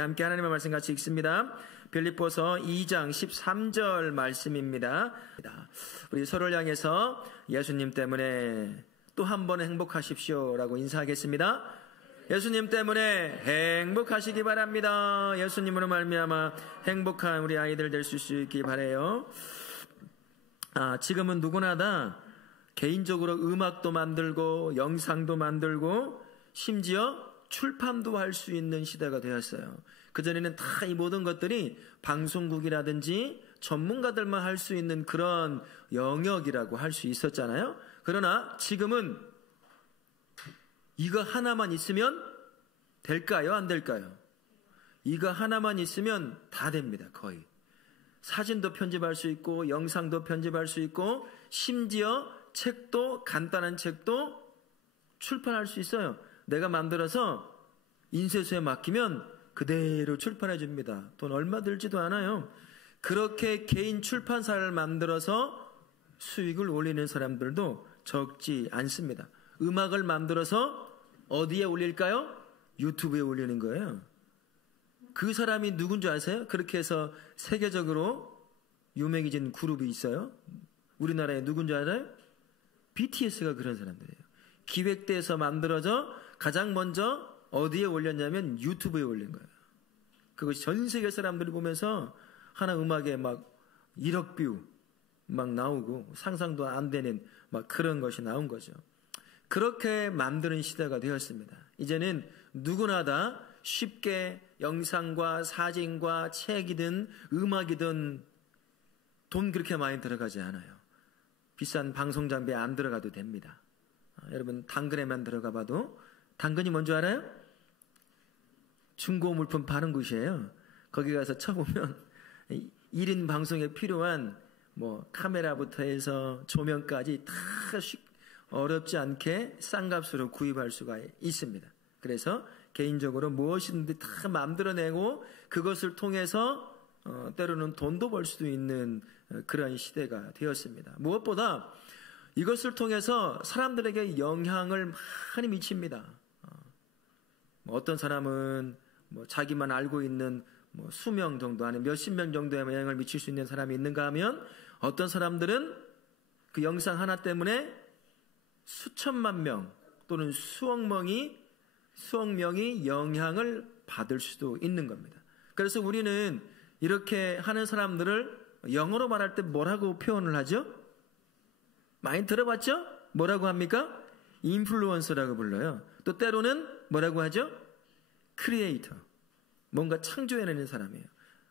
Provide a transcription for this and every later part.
함께 하나님의 말씀 같이 읽습니다. 빌립보서 2장 13절 말씀입니다. 우리 서로를 향해서 예수님 때문에 또 한 번 행복하십시오 라고 인사하겠습니다. 예수님 때문에 행복하시기 바랍니다. 예수님으로 말미암아 행복한 우리 아이들 될 수 있기 바라요. 지금은 누구나 다 개인적으로 음악도 만들고 영상도 만들고 심지어 출판도 할 수 있는 시대가 되었어요. 그전에는 다 이 모든 것들이 방송국이라든지 전문가들만 할 수 있는 그런 영역이라고 할 수 있었잖아요. 그러나 지금은 이거 하나만 있으면 될까요? 안 될까요? 이거 하나만 있으면 다 됩니다. 거의. 사진도 편집할 수 있고 영상도 편집할 수 있고 심지어 책도, 간단한 책도 출판할 수 있어요. 내가 만들어서 인쇄소에 맡기면 그대로 출판해 줍니다. 돈 얼마 들지도 않아요. 그렇게 개인 출판사를 만들어서 수익을 올리는 사람들도 적지 않습니다. 음악을 만들어서 어디에 올릴까요? 유튜브에 올리는 거예요. 그 사람이 누군지 아세요? 그렇게 해서 세계적으로 유명해진 그룹이 있어요. 우리나라에 누군지 알아요? BTS가 그런 사람들이에요. 기획돼서 만들어져 가장 먼저 어디에 올렸냐면 유튜브에 올린 거예요. 그것이 전 세계 사람들이 보면서 하나 음악에 막 1억 뷰 막 나오고 상상도 안 되는 막 그런 것이 나온 거죠. 그렇게 만드는 시대가 되었습니다. 이제는 누구나 다 쉽게 영상과 사진과 책이든 음악이든 돈 그렇게 많이 들어가지 않아요. 비싼 방송 장비에 안 들어가도 됩니다. 여러분 당근에만 들어가 봐도 당근이 뭔지 알아요? 중고 물품 파는 곳이에요. 거기 가서 쳐보면 1인 방송에 필요한 뭐 카메라부터 해서 조명까지 다 어렵지 않게 싼 값으로 구입할 수가 있습니다. 그래서 개인적으로 무엇이든지 다 만들어내고 그것을 통해서 때로는 돈도 벌 수도 있는 그런 시대가 되었습니다. 무엇보다 이것을 통해서 사람들에게 영향을 많이 미칩니다. 어떤 사람은 뭐 자기만 알고 있는 뭐 수명 정도 아니면 몇십 명 정도의 영향을 미칠 수 있는 사람이 있는가 하면 어떤 사람들은 그 영상 하나 때문에 수천만 명 또는 수억 명이 영향을 받을 수도 있는 겁니다. 그래서 우리는 이렇게 하는 사람들을 영어로 말할 때 뭐라고 표현을 하죠? 많이 들어봤죠? 뭐라고 합니까? 인플루언서라고 불러요. 또 때로는 뭐라고 하죠? 크리에이터. 뭔가 창조해내는 사람이에요.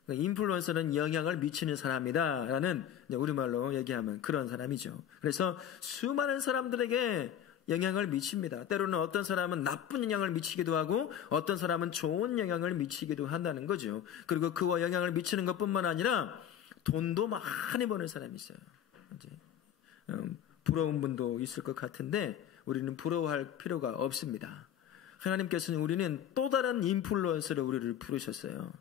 그러니까 인플루언서는 영향을 미치는 사람이다 라는 우리말로 얘기하면 그런 사람이죠. 그래서 수많은 사람들에게 영향을 미칩니다. 때로는 어떤 사람은 나쁜 영향을 미치기도 하고 어떤 사람은 좋은 영향을 미치기도 한다는 거죠. 그리고 그와 영향을 미치는 것뿐만 아니라 돈도 많이 버는 사람이 있어요. 이제 부러운 분도 있을 것 같은데 우리는 부러워할 필요가 없습니다. 하나님께서는 우리는 또 다른 인플루언서로 우리를 부르셨어요.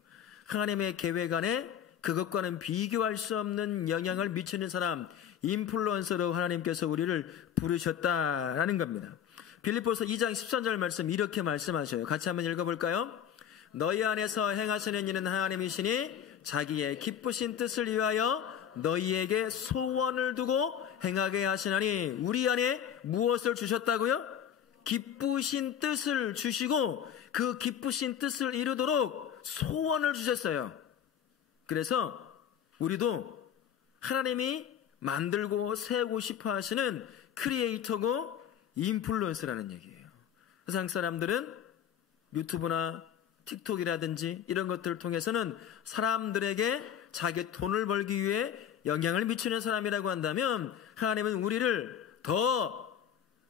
하나님의 계획 안에 그것과는 비교할 수 없는 영향을 미치는 사람, 인플루언서로 하나님께서 우리를 부르셨다라는 겁니다. 빌립보서 2장 13절 말씀 이렇게 말씀하셔요. 같이 한번 읽어볼까요? 너희 안에서 행하시는 이는 하나님이시니 자기의 기쁘신 뜻을 위하여 너희에게 소원을 두고 행하게 하시나니 우리 안에 무엇을 주셨다고요? 기쁘신 뜻을 주시고 그 기쁘신 뜻을 이루도록 소원을 주셨어요. 그래서 우리도 하나님이 만들고 세우고 싶어 하시는 크리에이터고 인플루언서라는 얘기예요. 세상 사람들은 유튜브나 틱톡이라든지 이런 것들을 통해서는 사람들에게 자기 돈을 벌기 위해 영향을 미치는 사람이라고 한다면 하나님은 우리를 더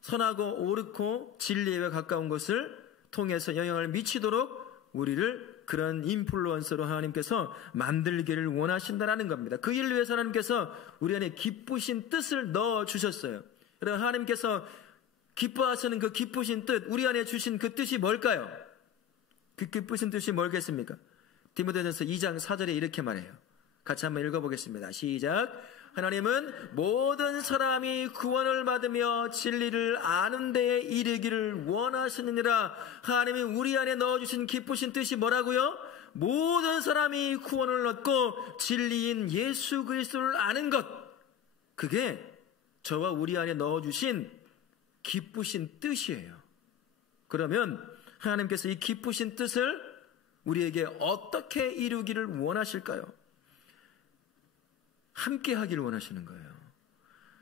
선하고 옳고 진리에 가까운 것을 통해서 영향을 미치도록 우리를 그런 인플루언서로 하나님께서 만들기를 원하신다는 겁니다. 그 일을 위해서 하나님께서 우리 안에 기쁘신 뜻을 넣어주셨어요. 그래서 하나님께서 기뻐하시는 그 기쁘신 뜻, 우리 안에 주신 그 뜻이 뭘까요? 그 기쁘신 뜻이 뭘겠습니까? 디모데전서 2장 4절에 이렇게 말해요. 같이 한번 읽어보겠습니다. 시작. 하나님은 모든 사람이 구원을 받으며 진리를 아는 데에 이르기를 원하시느니라. 하나님이 우리 안에 넣어주신 기쁘신 뜻이 뭐라고요? 모든 사람이 구원을 얻고 진리인 예수 그리스도를 아는 것, 그게 저와 우리 안에 넣어주신 기쁘신 뜻이에요. 그러면 하나님께서 이 기쁘신 뜻을 우리에게 어떻게 이루기를 원하실까요? 함께 하기를 원하시는 거예요.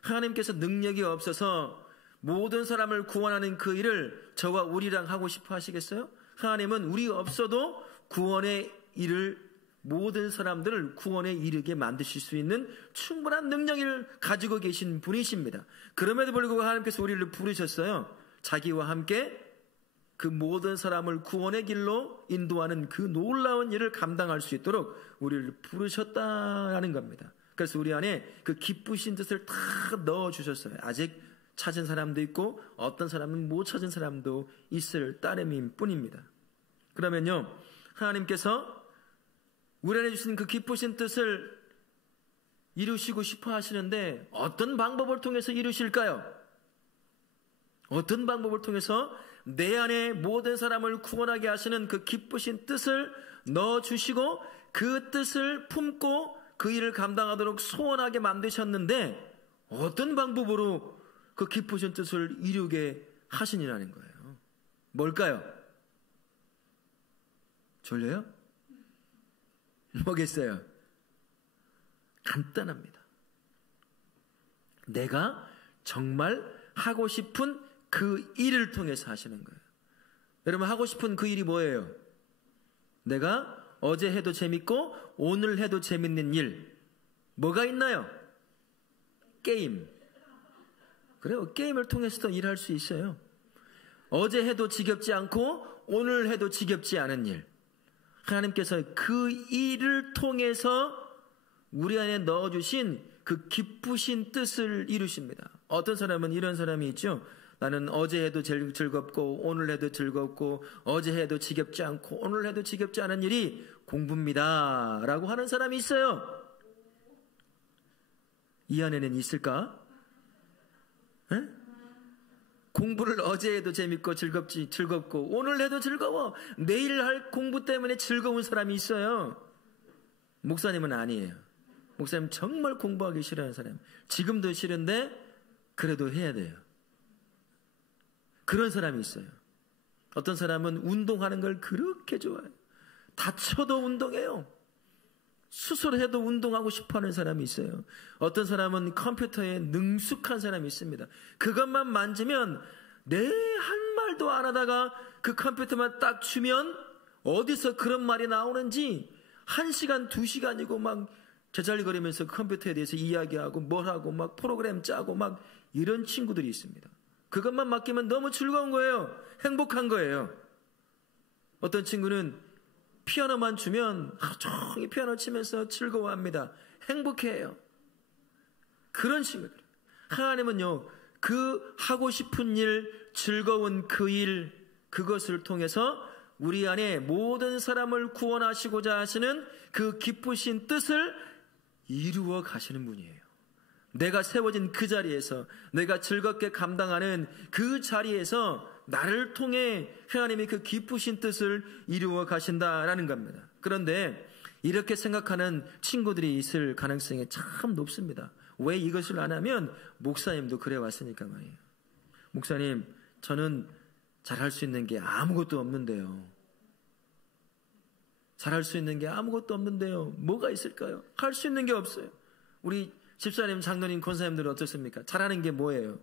하나님께서 능력이 없어서 모든 사람을 구원하는 그 일을 저와 우리랑 하고 싶어 하시겠어요? 하나님은 우리 없어도 구원의 일을, 모든 사람들을 구원에 이르게 만드실 수 있는 충분한 능력을 가지고 계신 분이십니다. 그럼에도 불구하고 하나님께서 우리를 부르셨어요. 자기와 함께 그 모든 사람을 구원의 길로 인도하는 그 놀라운 일을 감당할 수 있도록 우리를 부르셨다라는 겁니다. 그래서 우리 안에 그 기쁘신 뜻을 다 넣어주셨어요. 아직 찾은 사람도 있고 어떤 사람은 못 찾은 사람도 있을 따름일 뿐입니다. 그러면요, 하나님께서 우리 안에 주신 그 기쁘신 뜻을 이루시고 싶어 하시는데 어떤 방법을 통해서 이루실까요? 어떤 방법을 통해서 내 안에 모든 사람을 구원하게 하시는 그 기쁘신 뜻을 넣어주시고 그 뜻을 품고 그 일을 감당하도록 소원하게 만드셨는데 어떤 방법으로 그 기쁘신 뜻을 이루게 하시니라는 거예요. 뭘까요? 졸려요? 뭐겠어요? 간단합니다. 내가 정말 하고 싶은 그 일을 통해서 하시는 거예요. 여러분, 하고 싶은 그 일이 뭐예요? 내가 어제 해도 재밌고 오늘 해도 재밌는 일, 뭐가 있나요? 게임. 그래요. 게임을 통해서도 일할 수 있어요. 어제 해도 지겹지 않고 오늘 해도 지겹지 않은 일, 하나님께서 그 일을 통해서 우리 안에 넣어주신 그 기쁘신 뜻을 이루십니다. 어떤 사람은 이런 사람이 있죠. 나는 어제 해도 즐겁고 오늘 해도 즐겁고 어제 해도 지겹지 않고 오늘 해도 지겹지 않은 일이 공부입니다 라고 하는 사람이 있어요. 이 안에는 있을까? 에? 공부를 어제 해도 재밌고 즐겁고 오늘 해도 즐거워, 내일 할 공부 때문에 즐거운 사람이 있어요. 목사님은 아니에요. 목사님 정말 공부하기 싫어하는 사람, 지금도 싫은데 그래도 해야 돼요. 그런 사람이 있어요. 어떤 사람은 운동하는 걸 그렇게 좋아해요. 다쳐도 운동해요. 수술해도 운동하고 싶어하는 사람이 있어요. 어떤 사람은 컴퓨터에 능숙한 사람이 있습니다. 그것만 만지면 내 한 말도 안 하다가 그 컴퓨터만 딱 주면 어디서 그런 말이 나오는지 1시간, 2시간이고 막 제잘거리면서 컴퓨터에 대해서 이야기하고 뭘 하고 막 프로그램 짜고 막 이런 친구들이 있습니다. 그것만 맡기면 너무 즐거운 거예요. 행복한 거예요. 어떤 친구는 피아노만 주면 하루 종일 피아노 치면서 즐거워합니다. 행복해해요. 그런 친구들. 하나님은요, 그 하고 싶은 일, 즐거운 그 일, 그것을 통해서 우리 안에 모든 사람을 구원하시고자 하시는 그 기쁘신 뜻을 이루어 가시는 분이에요. 내가 세워진 그 자리에서, 내가 즐겁게 감당하는 그 자리에서 나를 통해 하나님이 그 기쁘신 뜻을 이루어 가신다라는 겁니다. 그런데 이렇게 생각하는 친구들이 있을 가능성이 참 높습니다. 왜 이것을 안 하면? 목사님도 그래 왔으니까 말이에요. 목사님, 저는 잘할 수 있는 게 아무것도 없는데요. 잘할 수 있는 게 아무것도 없는데요. 뭐가 있을까요? 할 수 있는 게 없어요. 우리 집사님, 장로님, 권사님들은 어떻습니까? 잘하는 게 뭐예요?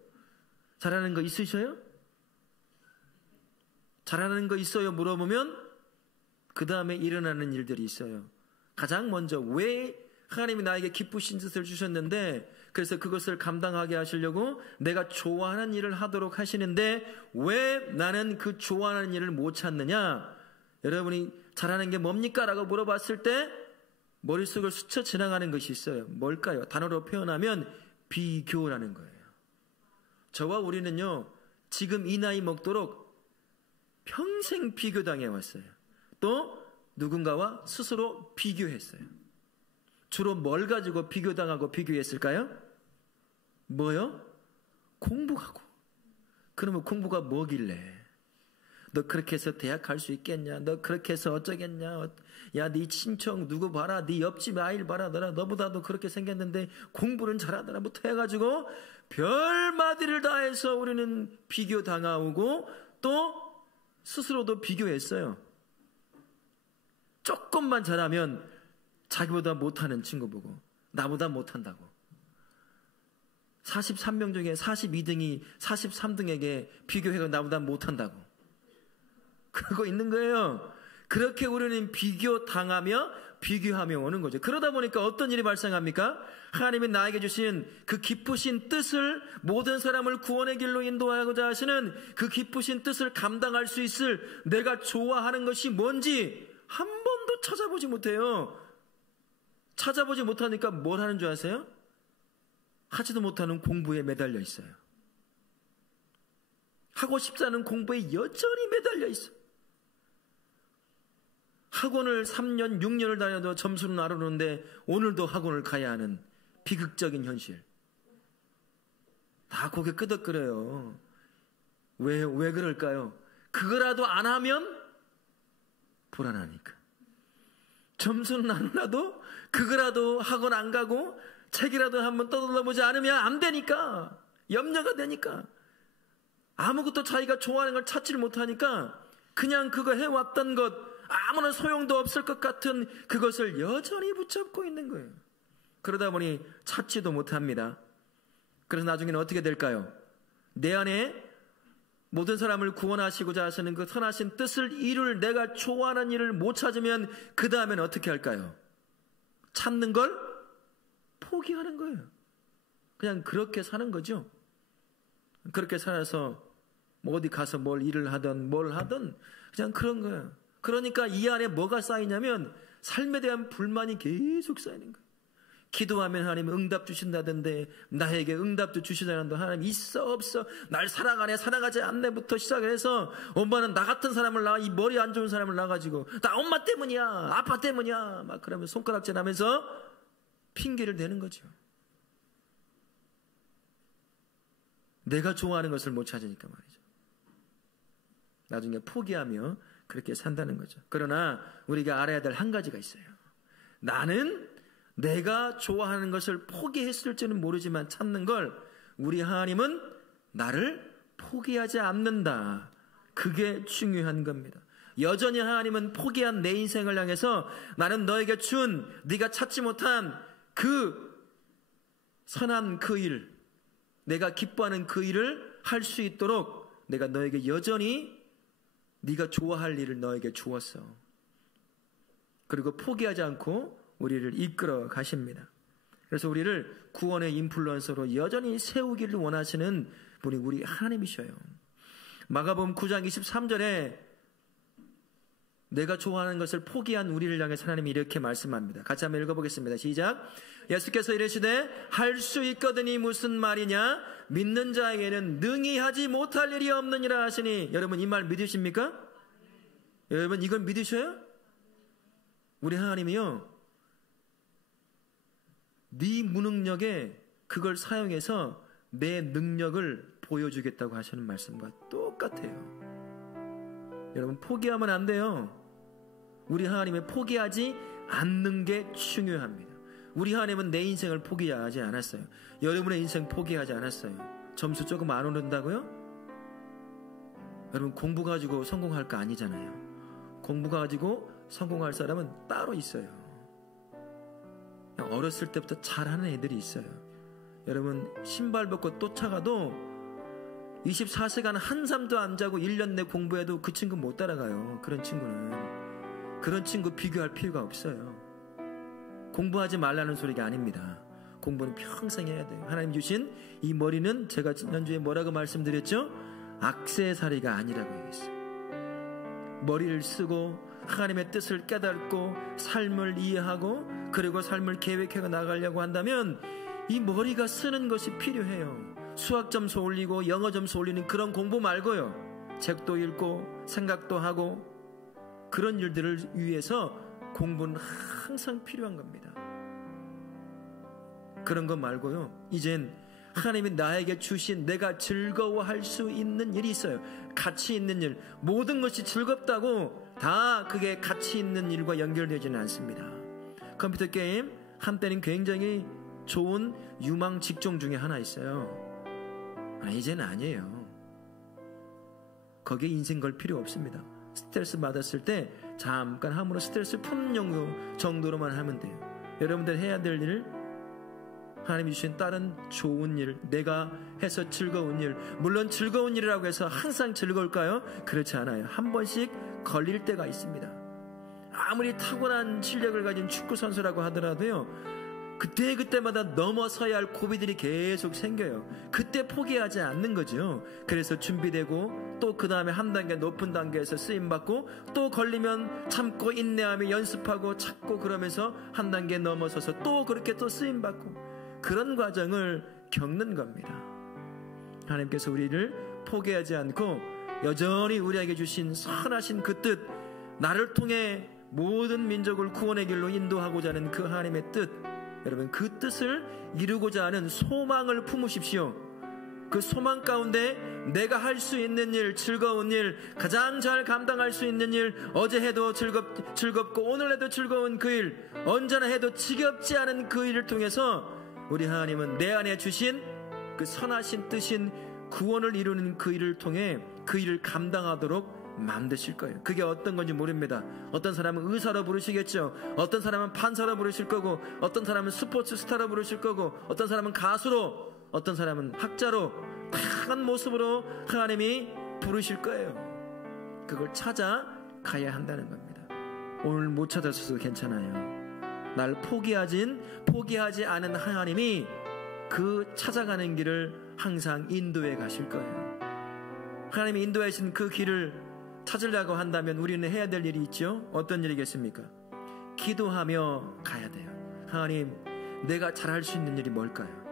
잘하는 거 있으셔요? 잘하는 거 있어요? 물어보면 그 다음에 일어나는 일들이 있어요. 가장 먼저 왜 하나님이 나에게 기쁘신 뜻을 주셨는데, 그래서 그것을 감당하게 하시려고 내가 좋아하는 일을 하도록 하시는데 왜 나는 그 좋아하는 일을 못 찾느냐? 여러분이 잘하는 게 뭡니까? 라고 물어봤을 때 머릿속을 스쳐 지나가는 것이 있어요. 뭘까요? 단어로 표현하면 비교라는 거예요. 저와 우리는요, 지금 이 나이 먹도록 평생 비교당해 왔어요. 또 누군가와 스스로 비교했어요. 주로 뭘 가지고 비교당하고 비교했을까요? 뭐요? 공부하고. 그러면 공부가 뭐길래? 너 그렇게 해서 대학 갈 수 있겠냐? 너 그렇게 해서 어쩌겠냐? 야, 네 친척 누구 봐라. 네 옆집 아이를 봐라. 너보다도 그렇게 생겼는데 공부는 잘하더라부터 해가지고 별마디를 다 해서 우리는 비교당하고 또 스스로도 비교했어요. 조금만 잘하면 자기보다 못하는 친구 보고 나보다 못한다고. 43명 중에 42등이 43등에게 비교해서 나보다 못한다고. 그러고 있는 거예요. 그렇게 우리는 비교당하며 비교하며 오는 거죠. 그러다 보니까 어떤 일이 발생합니까? 하나님이 나에게 주신 그 기쁘신 뜻을, 모든 사람을 구원의 길로 인도하고자 하시는 그 기쁘신 뜻을 감당할 수 있을 내가 좋아하는 것이 뭔지 한 번도 찾아보지 못해요. 찾아보지 못하니까 뭘 하는 줄 아세요? 하지도 못하는 공부에 매달려 있어요. 하고 싶지 않은 공부에 여전히 매달려 있어요. 학원을 3년, 6년을 다녀도 점수는 안 오르는데 오늘도 학원을 가야 하는 비극적인 현실. 다 고개 끄덕거려요. 왜 그럴까요? 그거라도 안 하면 불안하니까. 점수는 안 올라도 그거라도 학원 안 가고 책이라도 한번 떠들어보지 않으면 안 되니까. 염려가 되니까. 아무것도 자기가 좋아하는 걸 찾지를 못하니까 그냥 그거 해왔던 것, 아무런 소용도 없을 것 같은 그것을 여전히 붙잡고 있는 거예요. 그러다 보니 찾지도 못합니다. 그래서 나중에는 어떻게 될까요? 내 안에 모든 사람을 구원하시고자 하시는 그 선하신 뜻을 이룰 내가 좋아하는 일을 못 찾으면 그 다음에는 어떻게 할까요? 찾는 걸 포기하는 거예요. 그냥 그렇게 사는 거죠. 그렇게 살아서 어디 가서 뭘 일을 하든 뭘 하든 그냥 그런 거예요. 그러니까 이 안에 뭐가 쌓이냐면 삶에 대한 불만이 계속 쌓이는 거예요. 기도하면 하나님 응답 주신다던데 나에게 응답도 주시자는데 하나님 있어 없어 날 사랑하네 사랑하지 않네부터 시작을 해서 엄마는 나 같은 사람을 낳아 이 머리 안 좋은 사람을 낳아가지고 나 엄마 때문이야 아빠 때문이야 막 그러면 손가락질 하면서 핑계를 대는 거죠. 내가 좋아하는 것을 못 찾으니까 말이죠. 나중에 포기하며 그렇게 산다는 거죠. 그러나 우리가 알아야 될 한 가지가 있어요. 나는 내가 좋아하는 것을 포기했을지는 모르지만 찾는 걸 우리 하나님은 나를 포기하지 않는다. 그게 중요한 겁니다. 여전히 하나님은 포기한 내 인생을 향해서 나는 너에게 준 네가 찾지 못한 그 선한 그 일, 내가 기뻐하는 그 일을 할 수 있도록 내가 너에게 여전히 네가 좋아할 일을 너에게 주었어. 그리고 포기하지 않고 우리를 이끌어 가십니다. 그래서 우리를 구원의 인플루언서로 여전히 세우기를 원하시는 분이 우리 하나님이셔요. 마가복음 9장 23절에 내가 좋아하는 것을 포기한 우리를 향해 하나님이 이렇게 말씀합니다. 같이 한번 읽어보겠습니다. 시작. 예수께서 이르시되 할 수 있거든이 무슨 말이냐 믿는 자에게는 능히 하지 못할 일이 없느니라 하시니 여러분 이 말 믿으십니까? 여러분 이걸 믿으셔요? 우리 하나님이요 네 무능력에 그걸 사용해서 내 능력을 보여주겠다고 하시는 말씀과 똑같아요. 여러분 포기하면 안 돼요. 우리 하나님은 포기하지 않는 게 중요합니다. 우리 하나님은 내 인생을 포기하지 않았어요. 여러분의 인생 포기하지 않았어요. 점수 조금 안 오른다고요? 여러분 공부 가지고 성공할 거 아니잖아요. 공부 가지고 성공할 사람은 따로 있어요. 어렸을 때부터 잘하는 애들이 있어요. 여러분 신발 벗고 쫓아가도 24시간 한잠도 안 자고 1년 내 공부해도 그 친구 못 따라가요. 그런 친구 비교할 필요가 없어요. 공부하지 말라는 소리가 아닙니다. 공부는 평생 해야 돼요. 하나님 주신 이 머리는 제가 지난주에 뭐라고 말씀드렸죠? 액세서리가 아니라고 얘기했어요. 머리를 쓰고 하나님의 뜻을 깨닫고 삶을 이해하고 그리고 삶을 계획해 나가려고 한다면 이 머리가 쓰는 것이 필요해요. 수학 점수 올리고 영어 점수 올리는 그런 공부 말고요. 책도 읽고 생각도 하고 그런 일들을 위해서 공부는 항상 필요한 겁니다. 그런 것 말고요. 이젠 하나님이 나에게 주신 내가 즐거워할 수 있는 일이 있어요. 가치 있는 일. 모든 것이 즐겁다고 다 그게 가치 있는 일과 연결되지는 않습니다. 컴퓨터 게임 한때는 굉장히 좋은 유망 직종 중에 하나 있어요. 이제는 아니에요. 거기에 인생 걸 필요 없습니다. 스트레스 받았을 때 잠깐 함으로 스트레스 푸는 정도로만 하면 돼요. 여러분들 해야 될 일, 하나님이 주신 다른 좋은 일, 내가 해서 즐거운 일, 물론 즐거운 일이라고 해서 항상 즐거울까요? 그렇지 않아요. 한 번씩 걸릴 때가 있습니다. 아무리 탁월한 실력을 가진 축구 선수라고 하더라도요, 그때마다 넘어서야 할 고비들이 계속 생겨요. 그때 포기하지 않는 거죠. 그래서 준비되고 또 그 다음에 한 단계 높은 단계에서 쓰임받고 또 걸리면 참고 인내하며 연습하고 찾고 그러면서 한 단계 넘어서서 또 그렇게 또 쓰임받고 그런 과정을 겪는 겁니다. 하나님께서 우리를 포기하지 않고 여전히 우리에게 주신 선하신 그 뜻, 나를 통해 모든 민족을 구원의 길로 인도하고자 하는 그 하나님의 뜻, 여러분 그 뜻을 이루고자 하는 소망을 품으십시오. 그 소망 가운데 내가 할 수 있는 일, 즐거운 일, 가장 잘 감당할 수 있는 일, 어제 해도 즐겁고 오늘 해도 즐거운 그 일, 언제나 해도 지겹지 않은 그 일을 통해서 우리 하나님은 내 안에 주신 그 선하신 뜻인 구원을 이루는 그 일을 통해 그 일을 감당하도록 만드실 거예요. 그게 어떤 건지 모릅니다. 어떤 사람은 의사로 부르시겠죠. 어떤 사람은 판사로 부르실 거고, 어떤 사람은 스포츠 스타로 부르실 거고, 어떤 사람은 가수로, 어떤 사람은 학자로, 다양한 모습으로 하나님이 부르실 거예요. 그걸 찾아가야 한다는 겁니다. 오늘 못 찾았어도 괜찮아요. 날 포기하지 않은 하나님이 그 찾아가는 길을 항상 인도해 가실 거예요. 하나님이 인도하신 그 길을 찾으려고 한다면 우리는 해야 될 일이 있죠. 어떤 일이겠습니까? 기도하며 가야 돼요. 하나님, 내가 잘할 수 있는 일이 뭘까요?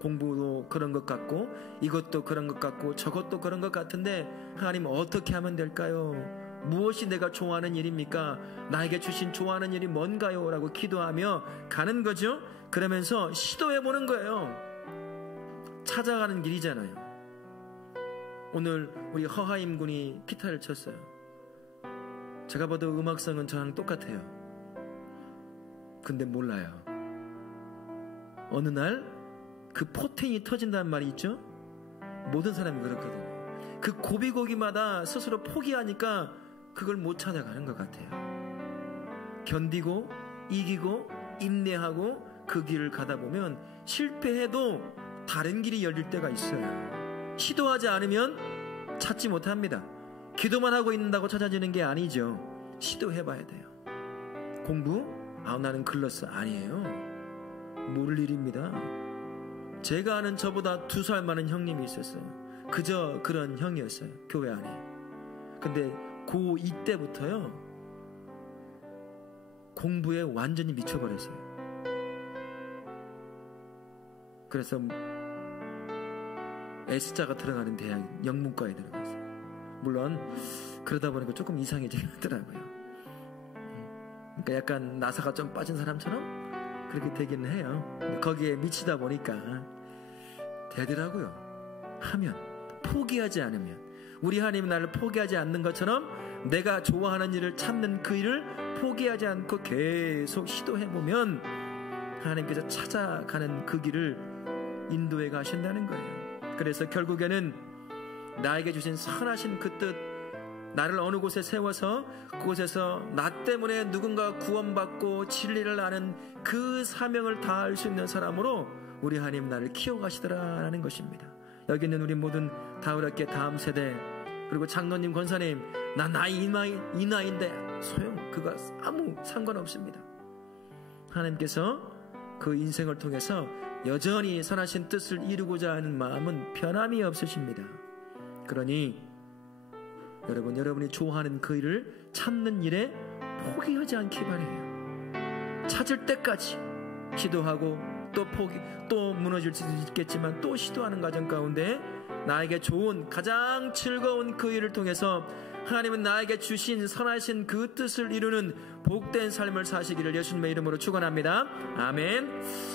공부도 그런 것 같고 이것도 그런 것 같고 저것도 그런 것 같은데 하나님 어떻게 하면 될까요? 무엇이 내가 좋아하는 일입니까? 나에게 주신 좋아하는 일이 뭔가요? 라고 기도하며 가는 거죠. 그러면서 시도해보는 거예요. 찾아가는 길이잖아요. 오늘 우리 허하임 군이 기타를 쳤어요. 제가 봐도 음악성은 저랑 똑같아요. 근데 몰라요. 어느 날 그 포텐이 터진다는 말이 있죠. 모든 사람이 그렇거든요. 그 고비고비마다 스스로 포기하니까 그걸 못 찾아가는 것 같아요. 견디고 이기고 인내하고 그 길을 가다 보면 실패해도 다른 길이 열릴 때가 있어요. 시도하지 않으면 찾지 못합니다. 기도만 하고 있는다고 찾아지는 게 아니죠. 시도해봐야 돼요. 공부? 나는 글렀어. 아니에요. 모를 일입니다. 제가 아는 저보다 2살 많은 형님이 있었어요. 그저 그런 형이었어요. 교회 안에. 근데 고2 때부터요 공부에 완전히 미쳐버렸어요. 그래서 S자가 들어가는 대학 영문과에 들어갔어요. 물론 그러다 보니까 조금 이상해지긴 하더라고요. 그러니까 약간 나사가 좀 빠진 사람처럼 그렇게 되기는 해요. 거기에 미치다 보니까 되더라고요. 하면 포기하지 않으면, 우리 하나님은 나를 포기하지 않는 것처럼 내가 좋아하는 일을 찾는 그 일을 포기하지 않고 계속 시도해보면 하나님께서 찾아가는 그 길을 인도해 가신다는 거예요. 그래서 결국에는 나에게 주신 선하신 그 뜻, 나를 어느 곳에 세워서 그곳에서 나 때문에 누군가 구원받고 진리를 아는 그 사명을 다할 수 있는 사람으로 우리 하나님 나를 키워가시더라라는 것입니다. 여기 있는 우리 모든 다우락계 다음 세대, 그리고 장로님, 권사님, 나 나이 이 나이인데 그거 아무 상관없습니다. 하나님께서 그 인생을 통해서 여전히 선하신 뜻을 이루고자 하는 마음은 변함이 없으십니다. 그러니 여러분이 좋아하는 그 일을 찾는 일에 포기하지 않기 바라요. 찾을 때까지 기도하고 또 무너질 수도 있겠지만 또 시도하는 과정 가운데 나에게 좋은 가장 즐거운 그 일을 통해서 하나님은 나에게 주신 선하신 그 뜻을 이루는 복된 삶을 사시기를 예수님의 이름으로 축원합니다. 아멘.